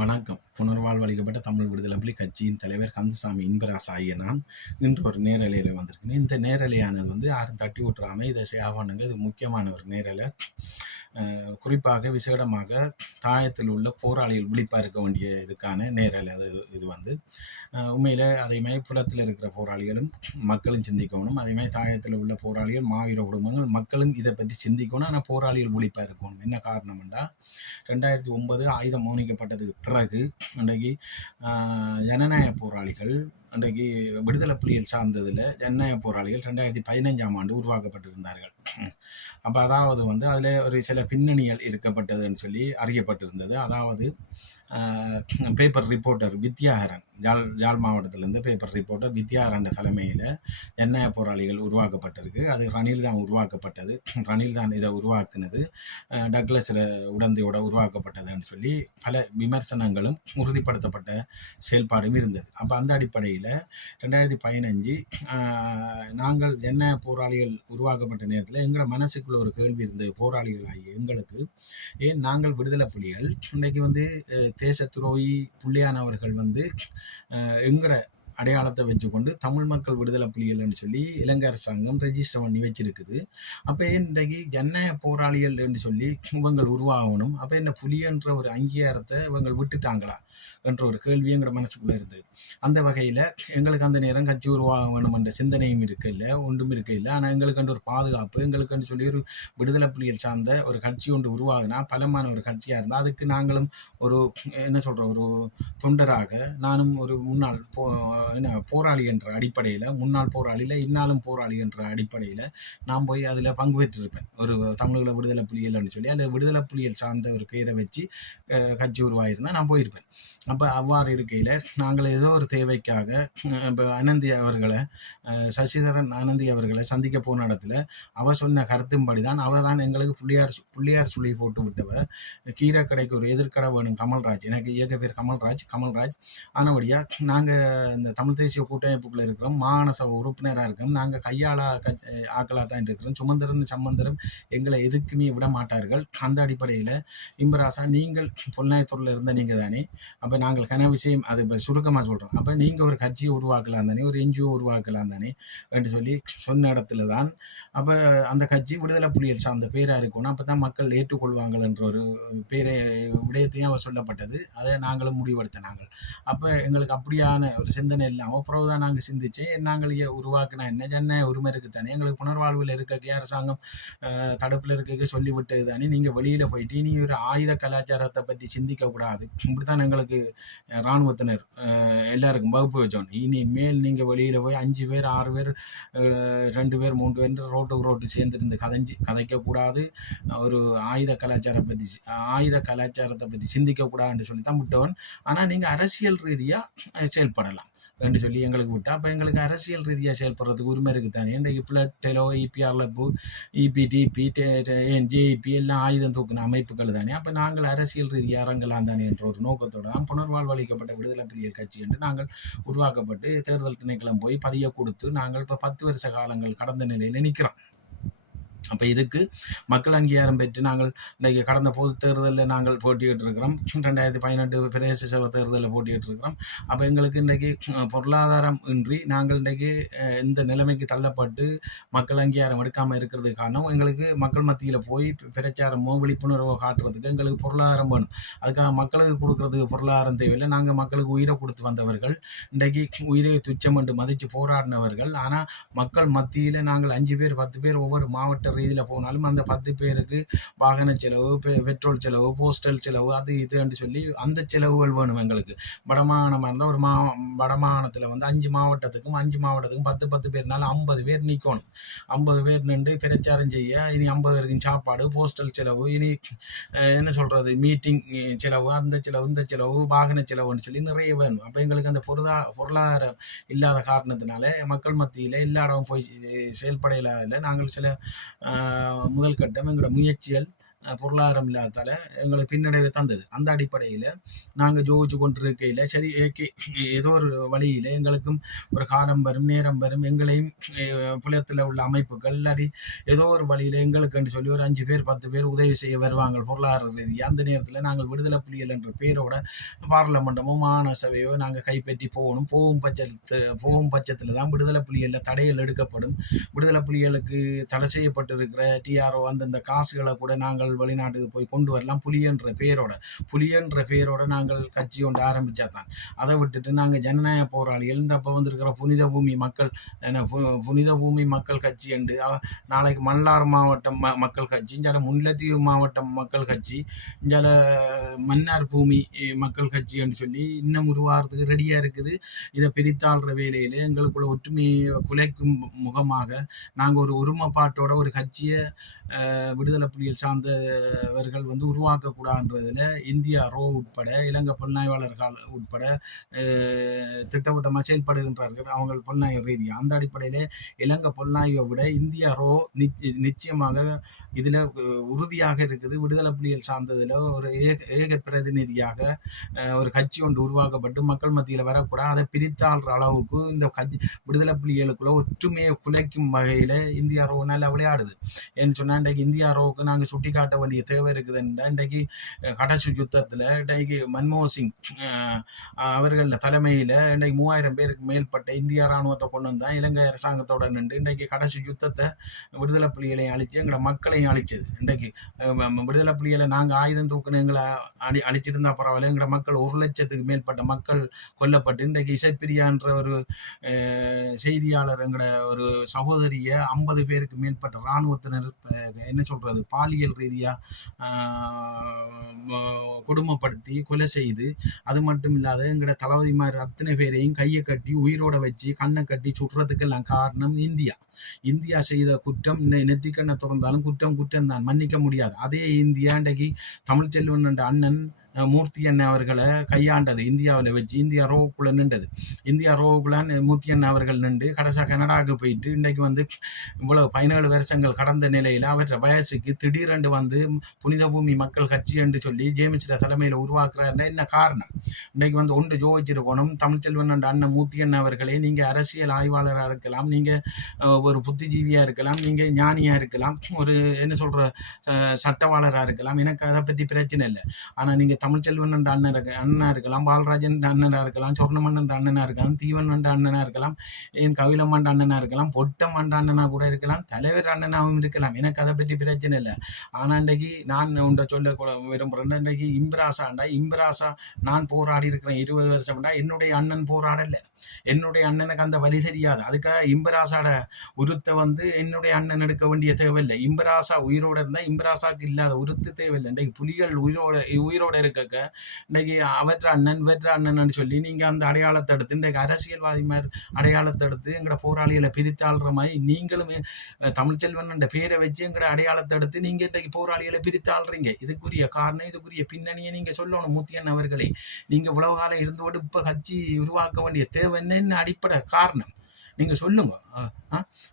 வணக்கம். புனர்வாழ்வளிக்கப்பட்ட தமிழ் விடுதலை புலி கட்சியின் தலைவர் கந்தசாமி இன்பராசு ஆகிய நான் இன்று ஒரு நேரலையில் வந்திருக்கேன். இந்த நேரலையானது யாரும் தட்டி விட்டுறாமல் இதை செய்வானுங்க. இது முக்கியமான ஒரு நேரலை. குறிப்பாக விசேடமாக தாயத்தில் உள்ள போராளிகள் விழிப்பாக இருக்க வேண்டிய இதுக்கான நேரலை. இது உண்மையில் அதேமாதிரி புலத்தில் இருக்கிற போராளிகளும் மக்களும் சிந்திக்கணும். அதேமாதிரி தாயத்தில் உள்ள போராளிகள் மாவீர குடும்பங்கள் மக்களும் இதை பற்றி சிந்திக்கணும். ஆனால் போராளிகள் விழிப்பாக இருக்கணும். என்ன காரணம்னா 2009 ஆயுதம் மௌனிக்கப்பட்டதுக்கு பிறகு இன்றைக்கு ஜனநாயக போராளிகள் இன்றைக்கு விடுதலை புலிகள் சார்ந்ததில் ஜனநாயக போராளிகள் 2015ஆம் ஆண்டு உருவாக்கப்பட்டிருந்தார்கள். அப்போ அதாவது அதில் ஒரு சில பின்னணிகள் இருக்கப்பட்டதுன்னு சொல்லி அறியப்பட்டிருந்தது. அதாவது பேப்பர் ரிப்போர்ட்டர் வித்யாகரன் யாழ் மாவட்டத்திலேருந்து பேப்பர் ரிப்போர்ட்டர் வித்யாகரன் தலைமையில் ஜனநாயக போராளிகள் உருவாக்கப்பட்டிருக்கு. அது ரணில் தான் உருவாக்கப்பட்டது. ரணில் தான் இதை உருவாக்குனது. டக்ளஸ் உடந்தையோட உருவாக்கப்பட்டதுன்னு சொல்லி பல விமர்சனங்களும் உறுதிப்படுத்தப்பட்ட செயல்பாடும் இருந்தது. அப்போ அந்த அடிப்படையில் 2015 நாங்கள் ஜனநாயக போராளிகள் உருவாக்கப்பட்ட நேரத்தில் எங்களோட மனசுக்குள்ள ஒரு கேள்வி இருந்தது. போராளிகளாகிய எங்களுக்கு ஏன் நாங்கள் விடுதலை புலிகள் இன்றைக்கு தேச துரோகி புள்ளியானவர்கள் எங்கட அடையாளத்தை வச்சுக்கொண்டு தமிழ் மக்கள் விடுதலை புலிகள்னு சொல்லி இலங்கை அரசாங்கம் ரெஜிஸ்டர் பண்ணி வச்சிருக்குது. அப்போ இன்றைக்கு ஜனநாயக போராளிகள்னு சொல்லி இவங்கள் உருவாகணும். அப்போ என்ன புலியன்ற ஒரு அங்கீகாரத்தை இவங்க விட்டுட்டாங்களா என்ற ஒரு கேள்வி எங்களோட மனசுக்குள்ளே இருந்தது. அந்த வகையில் எங்களுக்கு அந்த நேரம் கட்சி உருவாக வேணும் என்ற சிந்தனையும் இல்லை, ஒன்றும் இல்லை. ஆனால் எங்களுக்கு ஒரு பாதுகாப்பு, எங்களுக்கு சொல்லி ஒரு விடுதலை புலிகள் சார்ந்த ஒரு கட்சி ஒன்று உருவாகினா பலமான ஒரு கட்சியாக இருந்தால் அதுக்கு நாங்களும் ஒரு ஒரு தொண்டராக நானும் ஒரு முன்னாள் போராளி என்ற அடிப்படையில், முன்னாள் போராளியில் இன்னாலும் போராளி என்ற அடிப்படையில் நான் போய் அதில் பங்கு பெற்றிருப்பேன். ஒரு தமிழக விடுதலை புலிகள்னு சொல்லி அதில் விடுதலை புலிகள் சார்ந்த ஒரு பேரை வச்சு கட்சி உருவாகியிருந்தால் நான் போயிருப்பேன். அப்போ அவ்வாறு இருக்கையில் நாங்கள் ஏதோ ஒரு தேவைக்காக இப்போ ஆனந்தி அவர்களை சசிதரன் ஆனந்தி அவர்களை சந்திக்க போன இடத்துல அவ சொன்ன கருத்தின்படி தான் அவ தான் எங்களுக்கு புள்ளியார் சொல்லி போட்டு விட்டவ. கீரைக்கடைக்கு ஒரு எதிர்க்கடை வேணும் கமல்ராஜ், எனக்கு இயக்க பேர் கமல்ராஜ் ஆனபடியாக நாங்கள் இந்த தமிழ் தேசிய கூட்டமைப்புக்குள்ள இருக்கிறோம், மாகாண சபை உறுப்பினராக இருக்கோம், நாங்கள் ஆக்களாக தான் இருக்கிறோம். சம்பந்தரும் எங்களை எதுக்குமே விட மாட்டார்கள். அந்த அடிப்படையில் இம்பராசா நீங்கள் பொன்னாயத்தூரில் இருந்த நீங்கள் தானே, அப்போ நாங்கள் விஷயம் அது இப்போ சுருக்கமாக சொல்கிறோம். அப்போ நீங்கள் ஒரு கட்சியை உருவாக்கலாம் தானே, ஒரு என்ஜிஓ உருவாக்கலாம் தானே என்று சொல்லி சொன்ன இடத்துல தான் அப்போ அந்த கட்சி விடுதலை புலிகள் சார்ந்த பேராக இருக்கணும். அப்போ தான் மக்கள் ஏற்றுக்கொள்வாங்கள் என்ற ஒரு பேரை விடயத்தையும் அவர் சொல்லப்பட்டது. அதை நாங்களும் முடிவெடுத்தினாங்க. அப்போ எங்களுக்கு அப்படியான ஒரு சிந்தனை இல்லாமல் பிறகு தான் நாங்கள் சிந்திச்சு நாங்கள் உருவாக்கினா என்ன ஜனநாயக உரிமை இருக்குது தானே, எங்களுக்கு புனர்வாழ்வில் இருக்க அரசாங்கம் தடுப்பில் இருக்க சொல்லிவிட்டது தானே, நீங்கள் வெளியில் போயிட்டு இனி ஒரு ஆயுத கலாச்சாரத்தை பற்றி சிந்திக்கக்கூடாது, இப்படித்தான் எங்களுக்கு இராணுவத்தினர் எல்லாருக்கும் வகுப்பு வச்சோம். இனிமேல் நீங்கள் வெளியில் போய் 5 பேர் 6 பேர் 2 பேர் 3 பேர் ரோட்டு சேர்ந்துருந்து கதைக்கக்கூடாது, ஒரு ஆயுத கலாச்சாரத்தை பற்றி சிந்திக்கக்கூடாதுன்னு சொல்லி தான் விட்டவன். ஆனால் நீங்கள் அரசியல் ரீதியாக செயல்படலாம் என்று சொல்லி எங்களுக்கு விட்டா. அப்போ எங்களுக்கு அரசியல் ரீதியாக செயல்படுறதுக்கு உரிமை இருக்குது தானே. இன்றைக்கு பிளட்டெலோ இபிஆர்லப்பு இபிடிபி ஜேபி எல்லாம் ஆயுதம் தூக்கின அமைப்புகள் தானே. அப்போ நாங்கள் அரசியல் ரீதியாக இறங்கலாம் தானே என்ற ஒரு நோக்கத்தோடு தான் புனர்வாழ்வளிக்கப்பட்ட விடுதலை புலிகள் கட்சி என்று நாங்கள் உருவாக்கப்பட்டு தேர்தல் திணைக்களம் போய் பதிய கொடுத்து நாங்கள் இப்போ 10 வருஷ காலங்கள் கடந்த நிலையில் நிற்கிறோம். அப்போ இதுக்கு மக்கள் அங்கீகாரம் பெற்று நாங்கள் இன்றைக்கு கடந்த பொது தேர்தலில் நாங்கள் போட்டியிட்டு இருக்கிறோம். 2018 பிரதேச சபை தேர்தலில் போட்டியிட்டு இருக்கிறோம். அப்போ எங்களுக்கு இன்றைக்கு பொருளாதாரம் இன்றி நாங்கள் இன்றைக்கு இந்த நிலைமைக்கு தள்ளப்பட்டு மக்கள் அங்கீகாரம் எடுக்காமல் இருக்கிறதுக்கு காரணம் எங்களுக்கு மக்கள் மத்தியில் போய் பிரச்சாரமோ விழிப்புணர்வோ காட்டுறதுக்கு எங்களுக்கு பொருளாதாரம் வேணும். அதுக்காக மக்களுக்கு கொடுக்கறதுக்கு பொருளாதாரம் தேவையில்லை. நாங்கள் மக்களுக்கு உயிரை கொடுத்து வந்தவர்கள், இன்றைக்கு உயிரை துச்சம் என்று மதித்து போராடினவர்கள். ஆனால் மக்கள் மத்தியில் நாங்கள் 5 பேர் 10 பேர் ஒவ்வொரு மாவட்ட ரீதியில் போனாலும் அந்த 10 பேருக்கு வாகன செலவு, பெட்ரோல் செலவு, போஸ்டல் செலவு, அது இதுன்னு சொல்லி அந்த செலவுகள் வேணும் எங்களுக்கு. வடமாகாணமாக இருந்தால் ஒரு வடமாகாணத்தில் 5 மாவட்டத்துக்கும் 10 பேர்னால 50 பேர் நிற்கணும். 50 பேர் நின்று பிரச்சாரம் செய்ய இனி 50 பேருக்கும் சாப்பாடு, போஸ்டல் செலவு, இனி மீட்டிங் செலவு, அந்த செலவு இந்த செலவு, வாகன செலவுன்னு சொல்லி நிறைய வேணும். அப்போ எங்களுக்கு அந்த பொருளாதாரம் இல்லாத காரணத்தினால மக்கள் மத்தியில் எல்லா இடமும் போய் செயல்படையில நாங்கள் சில முதல் கட்டம் எங்களோட முயற்சிகள் பொருளாதாரம் இல்லாதால எங்களுக்கு பின்னடைவை தந்தது. அந்த அடிப்படையில் நாங்கள் ஜோதிச்சு கொண்டிருக்கையில் சரி ஏதோ ஒரு வழியில் எங்களுக்கும் ஒரு காலம் வரும் நேரம் வரும் எங்களையும் புலத்தில் உள்ள அமைப்புகள் இல்லாடி ஏதோ ஒரு வழியில் எங்களுக்குன்னு சொல்லி ஒரு 5 பேர் 10 பேர் உதவி செய்ய வருவாங்க பொருளாதார ரீதியாக. அந்த நேரத்தில் நாங்கள் விடுதலை புலிகள் என்ற பேரோட பாராளுமன்றமோ மாகாண சபையோ நாங்கள் கைப்பற்றி போகணும். போகும் பட்சத்தில் தான் விடுதலை புலிகளில் தடைகள் எடுக்கப்படும். விடுதலை புலிகளுக்கு தடை செய்யப்பட்டிருக்கிற டிஆர்ஓ அந்தந்த காசுகளை கூட நாங்கள் வெளிநாட்டுக்கு போய் கொண்டு வரலாம். புலியன்ற பேரோட நாங்கள் கட்சி ஒன்று ஆரம்பித்தா தான். அதை விட்டுட்டு நாங்கள் ஜனநாயக போராளிகள் இந்த அப்போ வந்திருக்கிற புனித பூமி மக்கள் கட்சி என்று நாளைக்கு மன்னார் மாவட்டம் மக்கள் கட்சி, இஞ்சால முல்லைத்தீவு மாவட்டம் மக்கள் கட்சி, இஞ்சால மன்னார் பூமி மக்கள் கட்சி என்று சொல்லி இன்னும் உருவாகிறதுக்கு ரெடியாக இருக்குது. இதை பிரித்தாள்ற வேலையில் எங்களுக்குள்ள ஒற்றுமையை குலைக்கும் முகமாக நாங்கள் ஒரு ஒருமைப்பாட்டோட ஒரு கட்சியை விடுதலை புலிகள் சார்ந்தவர்கள் உருவாக்கக்கூடாதுன்றதில் இந்தியா ரோ உட்பட இலங்கை புலனாய்வாளர்கள் உட்பட திட்டவட்டமாக செயல்படுகின்றார்கள். அவங்க புலனாய்வு ரீதியாக அந்த அடிப்படையில் இலங்கை புலனாய்வை விட இந்தியா ரோ நிச்சயமாக இதில் உறுதியாக இருக்குது. விடுதலை புலிகள் சார்ந்ததில் ஒரு ஏக பிரதிநிதியாக ஒரு கட்சி ஒன்று உருவாக்கப்பட்டு மக்கள் மத்தியில் வரக்கூடாது. அதை பிரித்தாள்ற அளவுக்கு இந்த விடுதலை புலிகளுக்குள்ள ஒற்றுமையை குலைக்கும் வகையில் இந்தியா ரோ நல்லா விளையாடுது. ஏன்னு சொன்னால் இன்றைக்கு இந்தியா ரோவுக்கு நாங்கள் சுட்டி காட்ட வேண்டிய தேவை இருக்குதுன்னா இன்றைக்கு கடைசி யுத்தத்தில் இன்றைக்கு மன்மோகன் சிங் அவர்கள் தலைமையில் இன்றைக்கு 3000 பேருக்கு மேற்பட்ட இந்திய இராணுவத்தை கொண்டு வந்தால் இலங்கை அரசாங்கத்தோட நின்று இன்றைக்கு கடைசி யுத்தத்தை விடுதலை புலிகளையும் அழித்து எங்களை மக்களையும் அழிச்சது. இன்றைக்கு விடுதலை புலிகளை நாங்கள் ஆயுதம் தூக்குன்னு எங்களை அழிச்சிருந்தா பரவாயில்ல. எங்களோட மக்கள் 1 லட்சத்துக்கு மேற்பட்ட மக்கள் கொல்லப்பட்டு இன்றைக்கு இசைப்பிரியான்ற ஒரு செய்தியாளர் எங்களோட ஒரு சகோதரியை 50 பேருக்கு மேற்பட்ட இராணுவத்தினர் என்ன சொல்றது பாலியல் ரீதியாக கொடுமைப்படுத்தி கொலை செய்து, அது மட்டும் இல்லாத எங்களோட தளபதிமார் அத்தனை பேரையும் கையை கட்டி உயிரோட வச்சு கண்ணை கட்டி சுடுறதுக்கு எல்லாம் காரணம் இந்தியா செய்த குற்றம். நெத்திக்கண்ணை திறந்தாலும் குற்றம் தான், மன்னிக்க முடியாது. அதே இந்தியா இன்றைக்கு தமிழ்ச்செல்வன் என்ற அண்ணன் மூர்த்தி அண்ணன் அவர்களை கையாண்டது இந்தியாவில் வச்சு இந்தியா ரோவுக்குள்ள நின்றது. இந்தியா ரோவுக்குள்ள மூர்த்தி அண்ணன் அவர்கள் நின்று கடைசியாக கனடாவுக்கு போயிட்டு இன்றைக்கு இவ்வளவு 17 வருஷங்கள் கடந்த நிலையில் அவற்ற வயசுக்கு திடீரென்று புனித பூமி மக்கள் கட்சி என்று சொல்லி ஜேம்ஸ் தலைமையில் உருவாக்குறாருன்னா என்ன காரணம்? இன்றைக்கு ஒன்று ஜோதிச்சிருக்கணும். தமிழ்ச்செல்வன் என்ற அண்ணன் மூர்த்தி அண்ணன் அவர்களே, நீங்கள் அரசியல் ஆய்வாளராக இருக்கலாம், நீங்கள் ஒரு புத்திஜீவியாக இருக்கலாம், நீங்கள் ஞானியாக இருக்கலாம், ஒரு என்ன சொல்கிற சட்டவாளராக இருக்கலாம், எனக்கு அதை பற்றி பிரச்சனை இல்லை. ஆனால் நீங்கள் தமிழ்ச்செல்வன் என்ற அண்ணனா இருக்கலாம், பாலராஜன் என்ற அண்ணனா இருக்கலாம், சொர்ணமன் என்ற அண்ணனா இருக்கலாம், தீவன் என்ற அண்ணனா இருக்கலாம், என் கவிலம் என்ற அண்ணனா இருக்கலாம், பொட்டம் என்ற அண்ணனா கூட இருக்கலாம், தலைவர் அண்ணனாவும் இருக்கலாம், எனக்கு அதை பற்றி பிரச்சனை இல்லை. ஆனால் இன்றைக்கு நான் உண்ட சொல்ல விரும்புகிறேன். இன்றைக்கு இம்பராசா நான் போராடி இருக்கிறேன் 20 வருஷம்டா. என்னுடைய அண்ணன் போராடலை, என்னுடைய அண்ணனுக்கு அந்த வழி தெரியாது. அதுக்காக இம்பராசாட உருத்தை என்னுடைய அண்ணன் எடுக்க வேண்டிய தேவையில்லை. இம்பராசா உயிரோட இருந்தால் இம்பராசாக்கு இல்லாத உருத்து தேவையில்லை. இன்றைக்கு புலிகள் உயிரோட இருக்க இன்னைக்கு அவற்ற அண்ணன் சொல்லி நீங்க அந்த அடையாளத்தை எடுத்து இன்றைக்கு அரசியல்வாதி மாதிரி அடையாளத்தை எடுத்து எங்கட போராளிகளை பிரித்தாள்ற மாதிரி நீங்களும் தமிழ்ச்செல்வன் என்ற பேரை வச்சு எங்கட அடையாளத்தை எடுத்து நீங்க இன்றைக்கு போராளிகளை பிரித்தாள்றீங்க. இதுக்குரிய காரணம், இதுக்குரிய பின்னணியை நீங்க சொல்லணும் மூத்தியன் அவர்களே. நீங்க இவ்வளவு காலம் இருந்தோடு இப்ப கட்சி உருவாக்க வேண்டிய தேவை என்ன அடிப்படை காரணம் நீங்க சொல்லுங்க.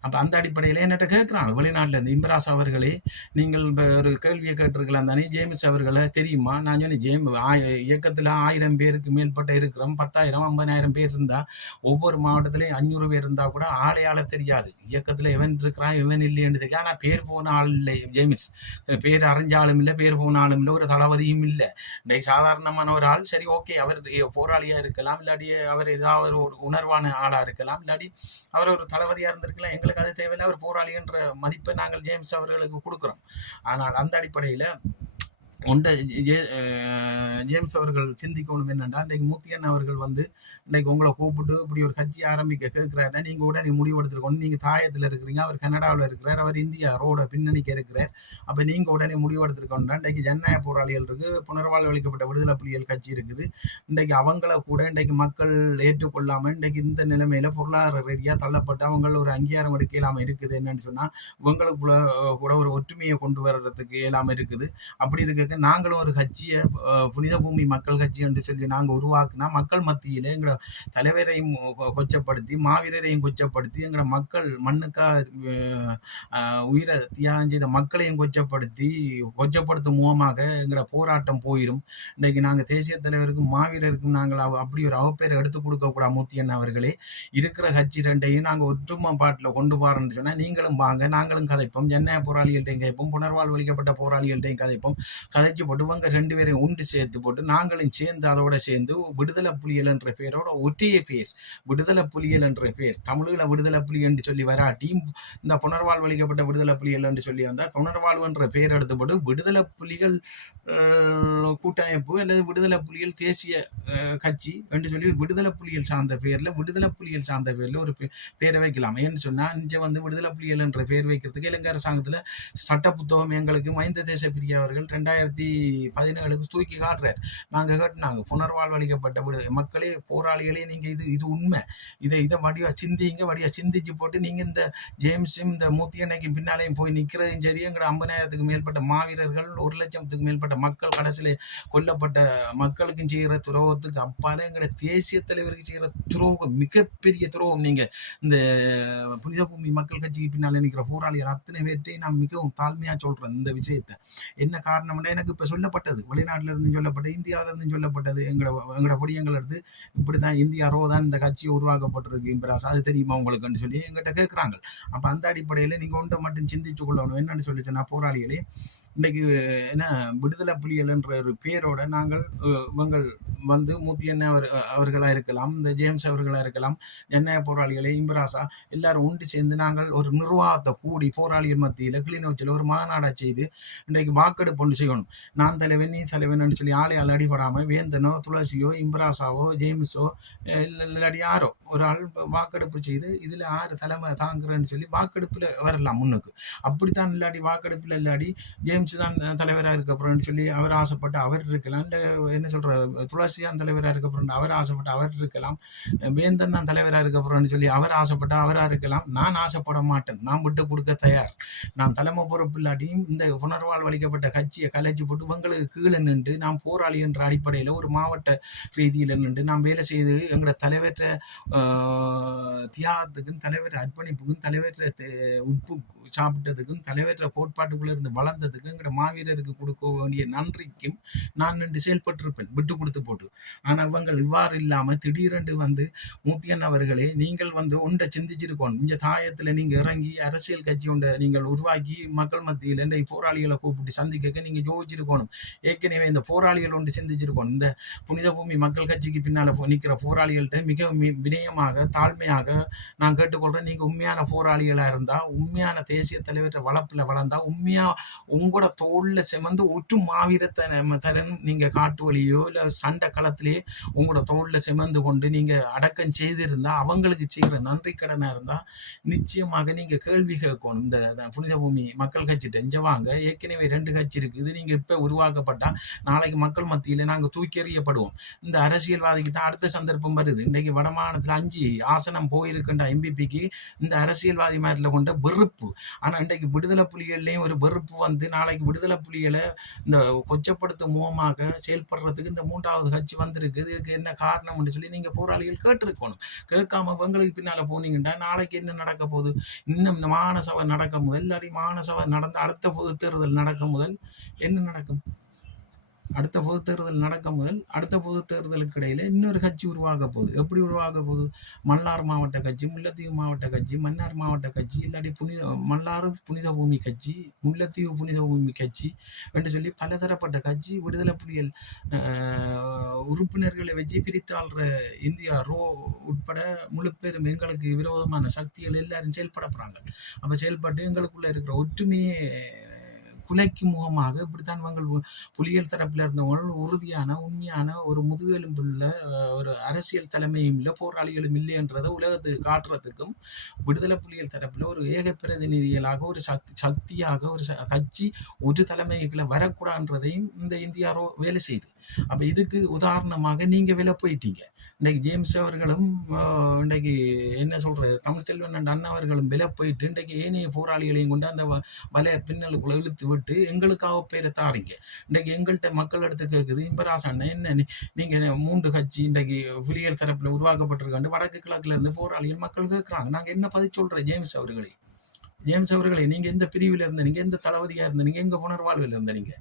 அப்போ அந்த அடிப்படையில் என்கிட்ட கேட்குறாங்க வெளிநாட்டிலேருந்து, இம்பராஸ் அவர்களே நீங்கள் ஒரு கேள்வியை கேட்டிருக்கலாம் தானே, ஜேம்ஸ் அவர்களை தெரியுமா? நான் சொன்னேன், இயக்கத்தில் 1000 பேருக்கு மேற்பட்ட இருக்கிறோம், 10,000 50,000 பேர் இருந்தால் ஒவ்வொரு மாவட்டத்திலையும் 500 பேர் இருந்தால் கூட ஆளை தெரியாது. இயக்கத்தில் எவன் இருக்கிறான் எவன் இல்லைன்னு தெரியும். ஆனால் பேர் போன ஆள் இல்லை ஜேம்ஸ், பேர் அறிஞ்சாலும் இல்லை, பேர் போன ஆளும் இல்லை, ஒரு தளபதியும் இல்லை. இன்றைக்கு சாதாரணமான ஒரு ஆள், சரி ஓகே, அவர் போராளியாக இருக்கலாம், இல்லாட்டி அவர் ஏதாவது ஒரு உணர்வான ஆளாக இருக்கலாம், இல்லாட்டி அவர் ஒரு தளபதியாக இருந்திருக்கலாம். எங்களுக்கு அது தேவையில்லை, அவர் போராளி என்ற மதிப்பை நாங்கள் ஜேம்ஸ் அவர்களுக்கு கொடுக்குறோம். ஆனால் அந்த அடிப்படையில் ஒன்றை ஜேம்ஸ் அவர்கள் சிந்திக்கணும் என்னென்னா, இன்றைக்கு மூத்தியன் அவர்கள் இன்றைக்கு உங்களை கூப்பிட்டு இப்படி ஒரு கட்சி ஆரம்பிக்க கேட்குறாருன்னா நீங்கள் உடனே முடிவெடுத்துருக்கணும். நீங்கள் தாயத்தில் இருக்கிறீங்க, அவர் கனடாவில் இருக்கிறார், அவர் இந்தியா ரோட பின்னணிக்கு இருக்கிறார். அப்போ நீங்கள் உடனே முடிவெடுத்துருக்கணும்னா இன்றைக்கு ஜனநாயக போராளிகள் இருக்குது, புனர்வாழ்வளிக்கப்பட்ட விடுதலை புலிகள் கட்சி இருக்குது. இன்றைக்கு அவங்கள கூட இன்றைக்கு மக்கள் ஏற்றுக்கொள்ளாமல் இன்றைக்கு இந்த நிலைமையில் பொருளாதார ரீதியாக தள்ளப்பட்டு அவங்கள ஒரு அங்கீகாரம் எடுக்க இல்லாமல் இருக்குது. என்னன்னு சொன்னால் இவங்களுக்குள்ள கூட ஒரு ஒற்றுமையை கொண்டு வர்றதுக்கு இயலாமல் இருக்குது. அப்படி இருக்க இருக்க நாங்களும் ஒரு கட்சியை புனித பூமி மக்கள் கட்சி என்று சொல்லி நாங்கள் உருவாக்குனா மக்கள் மத்தியில் எங்களோட தலைவரையும் கொச்சப்படுத்தி மாவீரரையும் கொச்சப்படுத்தி எங்களோட மக்கள் மண்ணுக்கா உயிரை தியாகம் செய்த மக்களையும் கொச்சப்படுத்தும் மூலமாக எங்களோட போராட்டம் போயிடும். இன்றைக்கு நாங்கள் தேசிய தலைவருக்கும் மாவீரருக்கும் நாங்கள் அப்படி ஒரு அவப்பேரை எடுத்து கொடுக்கக்கூடாது. மூர்த்தியன் அவர்களே, இருக்கிற கட்சி ரெண்டையும் நாங்கள் ஒற்றுமை பாட்டில் கொண்டு போறோம்னு சொன்னால் நீங்களும் வாங்க, நாங்களும் கதைப்போம், ஜனநாயக போராளிகள்டையும் கதைப்போம், புனர்வாழ்வளிக்கப்பட்ட போராளிகள்டையும் கதைச்சு போட்டு இவங்க 2 பேரையும் உண்டு சேர்த்து போட்டு நாங்களும் சேர்ந்து அதோட சேர்ந்து விடுதலை புலிகள் என்ற பேரோட ஒற்றைய பேர் விடுதலை புலிகள் என்ற பேர் தமிழீழ விடுதலை புலி என்று சொல்லி வராட்டியும் இந்த புனர்வாழ்வளிக்கப்பட்ட விடுதலை புலிகள் என்று சொல்லி வந்தால் புனர்வாழ்வு என்ற பெயர் எடுத்துப்பட்டு விடுதலை புலிகள் கூட்டமைப்பு அல்லது விடுதலை புலிகள் தேசிய கட்சி என்று சொல்லி விடுதலை புலிகள் சார்ந்த பேரில் ஒரு பேரை வைக்கலாம். ஏன்னு சொன்னால் இங்கே வந்து விடுதலை புலிகள் என்ற பெயர் வைக்கிறதுக்கு இலங்கை அரசாங்கத்தில் சட்ட புத்தகம் எங்களுக்கு மைந்த தேச பிரிய அவர்கள் 2017 தூக்கி காட்டுறார். நாங்கள் கேட்டுனாங்க, புனர்வாழ்வளிக்கப்பட்ட மக்களே, போராளிகளே, நீங்கள் இது உண்மை, இதை வடிவா சிந்திச்சு போட்டு நீங்கள் இந்த ஜேம்ஸும் இந்த மூத்தியன்னைக்கு பின்னாலேயும் போய் நிற்கிறதும் சரி, எங்களோட 50,000க்கு மேற்பட்ட மாவீரர்கள் 1,00,000க்கு மேற்பட்ட மக்கள் கடைசியில் கொல்லப்பட்ட மக்களுக்கும் செய்கிற துரோகத்துக்கு அப்பால எங்களோட தேசிய தலைவருக்கு செய்கிற துரோகம், மிகப்பெரிய துரோகம். நீங்கள் இந்த புனித பூமி மக்கள் கட்சிக்கு பின்னால் நிற்கிற போராளிகள் அத்தனை பேர்ட்டையும் நான் மிகவும் தாழ்மையாக சொல்கிறேன் இந்த விஷயத்தை. என்ன காரணம்னா, எனக்கு இப்போ சொல்லப்பட்டது, வெளிநாட்டில் இருந்து சொல்லப்பட்டது, இந்தியாவில இருந்து சொல்லப்பட்டது, எங்களோட பொடியங்கள் எடுத்து இப்படி தான் இந்தியாரோ தான் இந்த கட்சி உருவாக்கப்பட்டிருக்கு இம்பிராஸ், அது தெரியுமா உங்களுக்குன்னு சொல்லி எங்கிட்ட கேட்குறாங்க. அப்போ அந்த அடிப்படையில் நீங்கள் ஒன்றை மட்டும் சிந்திச்சு கொள்ளணும். என்னன்னு சொல்லி சொன்னால், போராளிகளே, இன்றைக்கு என்ன விடுதலை புலிகள் என்ற ஒரு பேரோட நாங்கள் இவங்கள் வந்து மூத்தியன் அவர்களாக இருக்கலாம், இந்த ஜேம்ஸ் அவர்களாக இருக்கலாம், ஜனநாயக போராளிகளே, இம்பிராசா எல்லாரும் ஒன்று சேர்ந்து நாங்கள் ஒரு நிர்வாகத்தை கூடி போராளிகள் மத்தியில் கிளிநொச்சியில் ஒரு மாநாடை செய்து இன்றைக்கு வாக்கெடுப்பு ஒன்று செய்யணும். நான் தலைவன் நீ தலைவன் சொல்லி ஆளையால் அடிபடாமல் வேந்தனோ துளசியோ இம்பிராசாவோ ஜேம்ஸோ இல்லாடி யாரோ ஒரு ஆள் வாக்கெடுப்பு செய்து இதில் 6 தலைமை தாங்குறேன்னு சொல்லி வாக்கெடுப்பில் வரலாம் முன்னுக்கு. அப்படித்தான் இல்லாடி வாக்கெடுப்பில் இல்லாடி ஜேம்ஸ் தான் தலைவராக இருக்கப்புறம்னு சொல்லி அவர் ஆசைப்பட்டு அவர் இருக்கலாம், இல்லை என்ன சொல்கிற துளசியான் தலைவராக இருக்கப்புறம் அவர் ஆசைப்பட்டு அவர் இருக்கலாம், வேந்தன் தான் தலைவராக இருக்கப்புறம்னு சொல்லி அவர் ஆசைப்பட்டு அவராக இருக்கலாம். நான் ஆசைப்பட மாட்டேன், நான் விட்டு கொடுக்க தயார். நான் தலைமை பொறுப்பு இல்லாட்டியும் இந்த புனர்வாழ்வளிக்கப்பட்ட கட்சியை கலைச்சி போட்டு உங்களுக்கு கீழே நின்று நான் போராளி என்ற அடிப்படையில் ஒரு மாவட்ட ரீதியில் நின்று நான் வேலை செய்து எங்களோட தலைவற்ற தியாகத்துக்கும் தலைவற்ற அர்ப்பணிப்புக்கும் தலைவற்ற உப்பு சாப்பிட்டதுக்கும் தலைவற்ற கோட்பாட்டுக்குள்ளே இருந்து வளர்ந்ததுக்கும் எங்களோட மாவீரருக்கு கொடுக்க வேண்டிய நன்றிக்கும் நான் நின்று செயல்பட்டிருப்பேன், விட்டு கொடுத்து போட்டு. ஆனால் அவங்கள் இவ்வாறு இல்லாமல் திடீரென்று வந்து மூத்தியன் அவர்களே, நீங்கள் வந்து ஒன்றை சிந்திச்சிருக்கணும். இந்த தாயத்தில் நீங்கள் இறங்கி அரசியல் கட்சி ஒன்றை நீங்கள் உருவாக்கி மக்கள் மத்தியில் இந்த போராளிகளை கூப்பிட்டு சந்திக்க நீங்கள் யோசிச்சிருக்கணும். ஏற்கனவே இந்த போராளிகள் ஒன்று சிந்திச்சிருக்கணும். இந்த புனித பூமி மக்கள் கட்சிக்கு பின்னால் நிற்கிற போராளிகள்கிட்ட மிக வினயமாக தாழ்மையாக நான் கேட்டுக்கொள்கிறேன். நீங்கள் உண்மையான போராளிகளாக இருந்தால், உண்மையான தேசிய தலைவர் வளர்ப்பில் வளர்ந்தால், உண்மையாக உங்களோட தோளில் செமந்து ஒற்று மாவீரத்தை தரன் நீங்கள் காட்டு வழியோ இல்லை சண்டை களத்திலேயே உங்களோட தோளில் செமந்து கொண்டு நீங்கள் அடக்கம் செய்திருந்தால், அவங்களுக்கு செய்கிற நன்றி கடனாக இருந்தால் நிச்சயமாக நீங்கள் கேள்வி கேட்கணும். இந்த புனித பூமி மக்கள் கட்சி தெரிஞ்சவாங்க, ஏற்கனவே 2 கட்சி இருக்குது, நீங்கள் இப்போ உருவாக்கப்பட்டால் நாளைக்கு மக்கள் மத்தியில் நாங்கள் தூக்கி எறியப்படுவோம். இந்த அரசியல்வாதிக்கு தான் அடுத்த சந்தர்ப்பம் வருது. இன்றைக்கு வடமாநிலத்தில் 5 ஆசனம் போயிருக்கின்ற எம்பிபிக்கு இந்த அரசியல்வாதி மாதிரில கொண்ட வெறுப்பு. ஆனால் இன்றைக்கு விடுதலை புலிகள்லேயும் ஒரு வெறுப்பு வந்து நாளைக்கு விடுதலை புலிகளை இந்த கொச்சப்படுத்தும் மூலமாக செயல்படுறதுக்கு இந்த 3வது கட்சி வந்திருக்கு. இதுக்கு என்ன காரணம்னு சொல்லி நீங்கள் போராளிகள் கேட்டிருக்கணும். கேட்காம உங்களுக்கு பின்னால் போனீங்கன்னா நாளைக்கு என்ன நடக்க போகுது? இன்னும் மாகாண சபை நடக்க முதல் இல்லாட்டி மாகாண சபை நடந்த அடுத்த பொது தேர்தல் நடக்க முதல் என்ன நடக்கும்? அடுத்த பொது தேர்தல் நடக்க முதல் அடுத்த பொது தேர்தலுக்கு இடையில இன்னொரு கட்சி உருவாக போகுது. எப்படி உருவாக போகுது? மன்னார் மாவட்ட கட்சி, முல்லைத்தீவு மாவட்ட கட்சி, மன்னார் மாவட்ட கட்சி, இல்லாட்டி மன்னார் புனித பூமி கட்சி, முல்லைத்தீவு புனித பூமி கட்சி என்று சொல்லி பலதரப்பட்ட கட்சி விடுதலை புலிகள் உறுப்பினர்களை வச்சு பிரித்தாள்ற இந்தியா உட்பட முழு பேரும் எங்களுக்கு விரோதமான சக்திகள் எல்லாரும் செயல்பட போறாங்க. அப்ப செயல்பட்டு எங்களுக்குள்ள இருக்கிற ஒற்றுமையே குலைக்கும் முகமாக இப்படித்தான் புலிகள் தரப்பில் இருந்தவங்க உறுதியான உண்மையான ஒரு முதுகெலும்புள்ள ஒரு அரசியல் தலைமையும் இல்லை, போராளிகளும் இல்லை என்றதை உலகத்துக்கு காட்டுறதுக்கும் விடுதலை புலிகள் தரப்பில் ஒரு ஏக பிரதிநிதிகளாக ஒரு சக்தியாக ஒரு கட்சி ஒரு தலைமைகளை வரக்கூடாதுன்றதையும் இந்த இந்தியாரோ வேலை செய்து. அப்போ இதுக்கு உதாரணமாக நீங்கள் விலை போயிட்டீங்க. இன்றைக்கு ஜேம்ஸ் அவர்களும் இன்றைக்கு என்ன சொல்கிறது தமிழ்ச்செல்வன் அண்ணா அவர்களும் விலை போயிட்டு இன்றைக்கு ஏனைய போராளிகளையும் கொண்டு அந்த வலைய பின்னலுக்குள்ள இழுத்து விட்டு எங்களுக்காக பேரை தாரீங்க. இன்றைக்கு எங்கள்கிட்ட மக்கள் எடுத்து கேட்குது, இன்பராசன் அண்ணன் என்ன நீங்க 3 கட்சி இன்றைக்கு புலிகள் தரப்புல உருவாக்கப்பட்டிருக்காண்டு வடக்கு கிழக்குல இருந்து போராளிகள் மக்கள் கேட்குறாங்க. நாங்க என்ன பதில் சொல்றோம் ஜேம்ஸ் அவர்களே, நீங்க எந்த பிரிவில் இருந்தீங்க, எந்த தளபதியா இருந்தீங்க, எங்க புனர்வாழ்வில் இருந்தீங்க?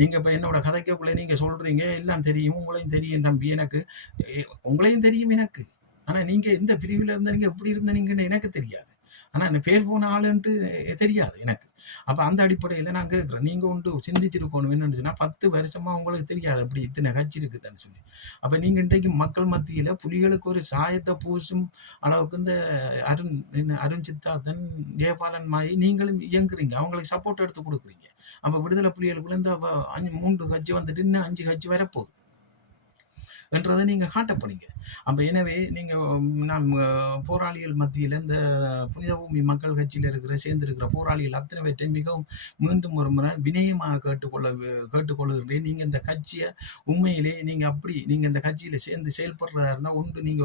நீங்க இப்ப என்னோட கதைக்குள்ள நீங்க சொல்றீங்க எல்லாம் தெரியும், உங்களையும் தெரியும் தம்பி எனக்கு, உங்களையும் தெரியும் எனக்கு. ஆனா நீங்க எந்த பிரிவில் இருந்தீங்க, எப்படி இருந்தீங்கன்னு எனக்கு தெரியாது. ஆனா அந்த பேர் போன ஆளுன்ட்டு தெரியாது எனக்கு. அப்ப அந்த அடிப்படையில நான் கேட்கிறேன், நீங்க ஒன்று சிந்திச்சிருக்கணும் என்னன்னு சொன்னா 10 வருஷமா உங்களுக்கு தெரியாது அப்படி இத்தனை கட்சி இருக்குதுன்னு சொல்லி. அப்ப நீங்க இன்றைக்கு மக்கள் மத்தியில புலிகளுக்கு ஒரு சாயத்தை பூசும் அளவுக்கு இந்த அருண் சித்தார்த்தன், ஜெயபாலன் மாயி நீங்களும் இயங்குறீங்க, அவங்களுக்கு சப்போர்ட் எடுத்து கொடுக்குறீங்க. அப்ப விடுதலை புலிகளுக்குள்ள இந்த 3 கட்சி வந்துட்டு இன்னும் 5 கட்சி வரப்போகுது என்றதை நீங்க காட்டப்படுங்க. அப்ப எனவே நீங்க நாம் போராளிகள் மத்தியில இந்த புனித பூமி மக்கள் கட்சியில சேர்ந்திருக்கிற போராளிகள் அத்தனை பேர்ட்டை மிகவும் மீண்டும் ஒரு முறை வினயமாக கேட்டுக்கொள்கிறேன். நீங்க இந்த கட்சியை உண்மையிலே நீங்க இந்த கட்சியில சேர்ந்து செயல்படுறதா இருந்தா ஒன்று நீங்க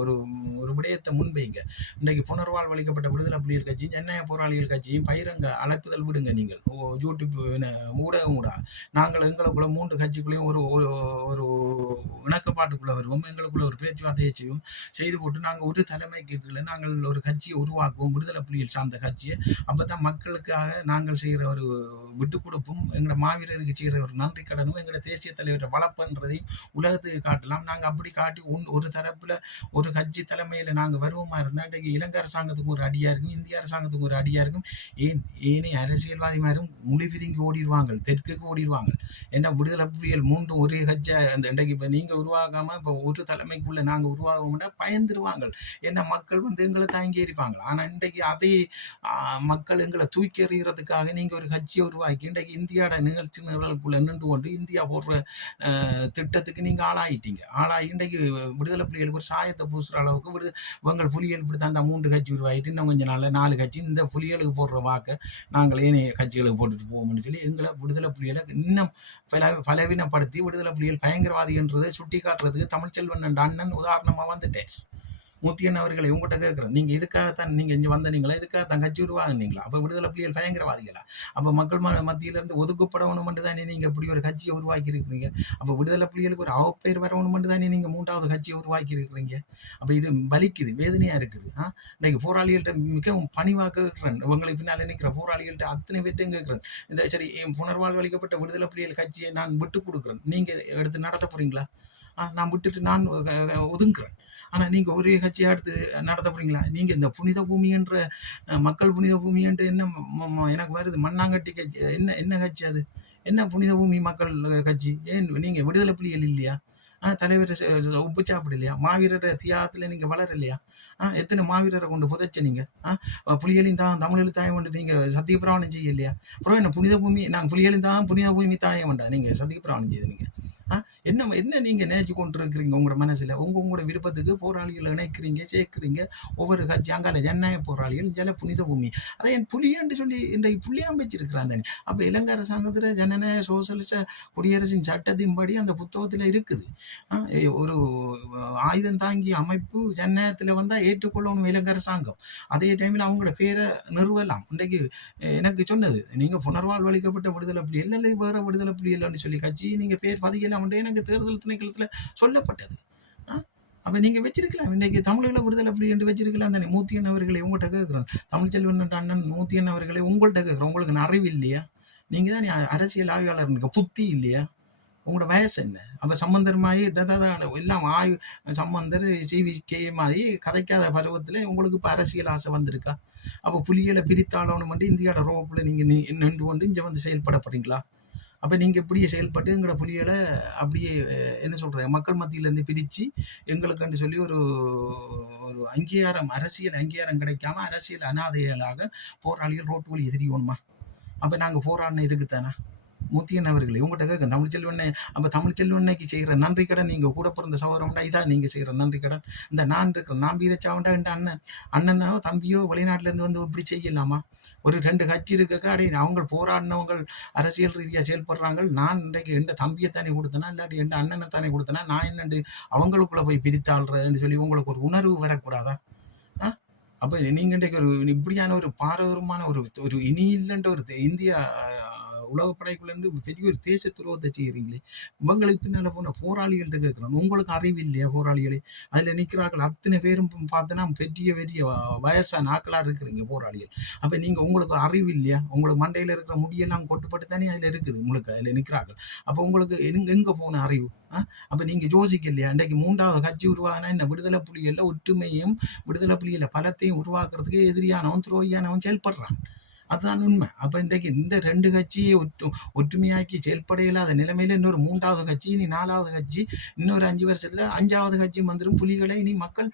ஒரு ஒரு விடயத்தை முன்வைங்க. இன்றைக்கு புனர்வாழ்வளிக்கப்பட்ட விடுதலை புலிகள் கட்சி, ஜனநாயக போராளிகள் கட்சியும் பகிரங்க அழைப்புதல் விடுங்க. நீங்கள் யூடியூப் ஊடகம் நாங்கள் எங்களுக்குள்ள 3 கட்சிக்குள்ளேயும் ஒரு ஒரு இணக்கப்பாட்டுக்குள்ள வருவோம், எங்களுக்குள்ள ஒரு பேச்சுவார்த்தையை செய்து போட்டு நாங்கள் ஒரு தலைமைக்கு கீழே நாங்கள் ஒரு கட்சியை உருவாக்குவோம், விடுதலை புலிகள் சார்ந்த கட்சியை. அப்பதான் மக்களுக்காக நாங்கள் செய்கிற ஒரு விட்டு கொடுப்பும், எங்களோட மாவீரருக்கு செய்கிற ஒரு நன்றி கடனும், எங்களோட தேசிய தலைவரை வளர்ப்புன்றதையும் உலகத்துக்கு காட்டலாம். நாங்கள் அப்படி காட்டி ஒரு தரப்புல ஒரு கட்சி தலைமையில நாங்கள் வருவோமா இருந்தால் இன்றைக்கு இலங்கை அரசாங்கத்துக்கு ஒரு அடியா இருக்கும், இந்திய அரசாங்கத்துக்கு ஒரு அடியா இருக்கும். ஏனே அரசியல்வாதி மாதிரும் மொழி பிதுங்கி ஓடிடுவாங்க, தெற்குக்கு ஓடிடுவாங்க. ஏன்னா விடுதலை புலிகள் 3 ஒரே கட்சியா இன்றைக்கு இப்ப நீங்க உருவாகாம இப்போ ஒரு தலைமைக்குள்ள நாங்க உருவாகமுன்னா பயந்துருவாங்க. ஏன்னா மக்கள் எங்களை தாங்கி எறிப்பாங்க. ஆனா இன்றைக்கு அதை மக்கள் எங்களை தூக்கி எறிகிறதுக்காக நீங்க ஒரு கட்சியை உருவாக்கி இன்றைக்கு இந்தியாவோட நிகழ்ச்சி நிரலுக்குள்ள நின்று கொண்டு இந்தியா போடுற திட்டத்துக்கு நீங்க ஆளாகி இன்றைக்கு விடுதலை புலிகளுக்கு ஒரு சாயத்தை பூசுற அளவுக்கு உங்கள் புலிகள் இப்படித்தான் அந்த 3 கட்சி உருவாகிட்டு இன்னும் கொஞ்ச நாள்ல 4 கட்சி இந்த புலிகளுக்கு போடுற வாக்க நாங்கள் ஏனைய கட்சிகளுக்கு போட்டுட்டு போவோம்னு சொல்லி எங்களை விடுதலை புலிகளை இன்னும் பலவீனப்படுத்தி விடுதலை புலிகள் பயங்கரவாதி என்றதை சுட்டி காட்டுறதுக்கு தமிழ்ச்செல்வன் என்ற அண்ணன் உதாரணமா வந்துட்டேன். மூத்தியன் அவர்களை உங்கள்கிட்ட கேட்குறேன், நீங்க இதுக்காகத்தான் நீங்க இங்க வந்தீங்களா, இதுக்காகத்தான் கட்சி உருவாகுனீங்களா? அப்ப விடுதலை புலிகள் பயங்கரவாதிகளா? அப்ப மக்கள் மத்தியில இருந்து ஒதுக்கப்படணும் தானே நீங்க இப்படி ஒரு கட்சியை உருவாக்கி இருக்கிறீங்க? அப்ப விடுதலை புலிகளுக்கு ஒரு அவப்பெயர் வரணும் தானே நீங்க 3வது கட்சியை உருவாக்கி இருக்கிறீங்க? அப்ப இது வலிக்குது, வேதனையா இருக்குது. இன்னைக்கு போராளிகள்கிட்ட மிகவும் பணிவாக கேட்கிறேன், உங்களுக்கு பின்னால நிற்கிற போராளிகள்கிட்ட அத்தனை பேர்ட்டையும் கேட்கிறேன், இந்த சரி புனர்வாழ்வு அளிக்கப்பட்ட விடுதலை புலிகள் கட்சியை நான் விட்டு கொடுக்குறேன், நீங்க எடுத்து நடத்த போறீங்களா? நான் விட்டுட்டு நான் ஒதுங்குறேன். ஆனா நீங்க ஒரே கட்சியா எடுத்து நடத்த போறீங்களா? நீங்க இந்த புனித பூமி என்ற மக்கள் புனித பூமி என்று என்ன எனக்கு வருது, மண்ணாங்கட்டி கட்சி என்ன கட்சி அது? என்ன புனித பூமி மக்கள் கட்சி? ஏன் நீங்க விடுதலை புலிகள் இல்லையா? தலைவர் உப்பு சாப்பிடலையா? மாவீரர் தியாகத்துல நீங்க வளரலையா? எத்தனை மாவீரரை கொண்டு புதைச்ச நீங்க? புலிகளின் தான் தமிழில் தாயம் கொண்டு நீங்க சத்தியப்பிரமாணம் செய்யலையா? அப்புறம் என்ன புனித பூமி, நாங்கள் புலிகளின் தான் புனித பூமி தாயம் வேண்டாம் நீங்க சத்தியப்பிரமாணம் செய்து நீங்க என்ன நீங்க நினைச்சு கொண்டு இருக்கிறீங்க? உங்களோட மனசுல உங்களோட விருப்பத்துக்கு போராளிகளை இணைக்கிறீங்க, சேர்க்கிறீங்க. ஒவ்வொரு கட்சி அங்கால ஜனநாயக போராளிகள் ஜல புனித பூமி அதை என் புலியன்று சொல்லி இன்றைக்கு புள்ளியாம் வச்சிருக்கிறான் தானே. அப்ப இலங்கை அரசாங்கத்துல ஜனநாயக சோசலிச குடியரசின் சட்டத்தின்படி அந்த புத்தகத்துல இருக்குது. ஒரு ஆயுதம் தாங்கிய அமைப்பு ஜனநாயகத்துல வந்தா ஏற்றுக்கொள்ளணும் இலங்கை அரசாங்கம். அதே டைம்ல அவங்களோட பேரை நிறுவலாம். இன்றைக்கு எனக்கு சொன்னது, நீங்க புனர்வாழ்வு அளிக்கப்பட்ட விடுதலை புலி இல்லை வேற விடுதலை புலி இல்லைன்னு சொல்லி கட்சி நீங்க பேர் பதிக்கலாம் எனக்கு தேர்தல் திணைக்களத்துல சொல்லப்பட்டது. அப்ப நீங்க வச்சிருக்கலாம், இன்றைக்கு தமிழீழ விடுதலை புலி என்று வச்சிருக்கலாம் தானே. மூத்தியன் அவர்களை உங்கள்கிட்ட கேட்கிறேன், தமிழ்ச்செல்வன் அண்ணன் மூத்தியன் அவர்களை உங்கள்கிட்ட கேட்கிறேன், உங்களுக்கு அறிவு இல்லையா? நீங்க தான் அரசியல் ஆய்வாளர், புத்தி இல்லையா? உங்களோட வயசு என்ன? அப்ப சம்பந்தர் மாதிரி எல்லாம் சம்பந்தர் CVK மாதிரி கதைக்காத பருவத்துல உங்களுக்கு இப்ப அரசியல் ஆசை வந்திருக்கா? அப்ப புலிகளை பிரித்தாளணும் வந்து இந்தியாவோட ரோப்புல நீங்க நின்று கொண்டு இங்க வந்து செயல்பட போறீங்களா? அப்ப நீங்க இப்படியே செயல்பட்டு எங்களோட புலிகளை அப்படியே என்ன சொல்றேன் மக்கள் மத்தியில இருந்து பிரிச்சு எங்களுக்குன்னு சொல்லி ஒரு அங்கீகாரம், அரசியல் அங்கீகாரம் கிடைக்காம அரசியல் அனாதைகளாக போராளிகள் ரோட்டு வழி எதிரியோணுமா? அப்ப நாங்க போராடின இதுக்குத்தானே. மூத்தியன் அவர்களே உங்கள்கிட்ட கேட்க, தமிழ்ச்செல்வனை அப்ப தமிழ்ச்செல்வனைக்கு செய்கிற நன்றி கடன் நீங்க கூட பிறந்த சகோதரம்டா, இதான் நீங்க செய்யற நன்றி கடன். இந்த நான் இருக்கிறேன், நான் வீரச்சாவண்டா என்ற அண்ணனோ தம்பியோ வெளிநாட்டுல இருந்து வந்து இப்படி செய்யலாமா? ஒரு 2 கட்சி இருக்க அடி அவங்க போராடினவங்க அரசியல் ரீதியா செயல்படுறாங்க. நான் இன்றைக்கு எந்த தம்பியை தானே கொடுத்தனா இல்லாட்டி எந்த அண்ணனை தானே கொடுத்தனா, நான் என்னண்டு அவங்களுக்குள்ள போய் பிரித்தாள்றேன்னு சொல்லி உங்களுக்கு ஒரு உணர்வு வரக்கூடாதா? அப்ப நீங்க இன்றைக்கு ஒரு இப்படியான ஒரு பாரதூரமான ஒரு ஒரு இனி இல்லைன்ற ஒரு இந்தியா உலக படைக்குள்ளேருந்து பெரிய ஒரு தேச துரோகத்தை செய்கிறீங்களே. இவங்களுக்கு பின்னால போன போராளிகள்கிட்ட கேட்குறோம், உங்களுக்கு அறிவு இல்லையா போராளிகளே? அதில் நிற்கிறார்கள் அத்தனை பேரும் பார்த்தோன்னா பெரிய பெரிய வயசான ஆக்களாக இருக்கிறீங்க போராளிகள். அப்போ நீங்கள் உங்களுக்கு அறிவு இல்லையா? உங்களுக்கு மண்டையில் இருக்கிற முடியெல்லாம் கொட்டுப்பட்டு தானே அதில் இருக்குது, உங்களுக்கு அதில் நிற்கிறார்கள். அப்போ உங்களுக்கு எங்கே போன அறிவு? அப்போ நீங்கள் யோசிக்கலையா? இன்றைக்கு 3வது கட்சி உருவாகினா இந்த விடுதலை புலிகளில் ஒற்றுமையும் விடுதலை புலிகளில் பலத்தையும் உருவாக்குறதுக்கு எதிரியானவன் துரோகியானவன் செயல்படுறான். அதுதான் உண்மை. அப்போ இன்றைக்கு இந்த 2 கட்சியை ஒற்றுமையாக்கி செயல்பட இல்லாத நிலைமையில் இன்னொரு 3வது கட்சி, இனி 4வது கட்சி, இன்னொரு 5 வருஷத்தில் 5வது கட்சி வந்துடும். புலிகளை இனி மக்கள்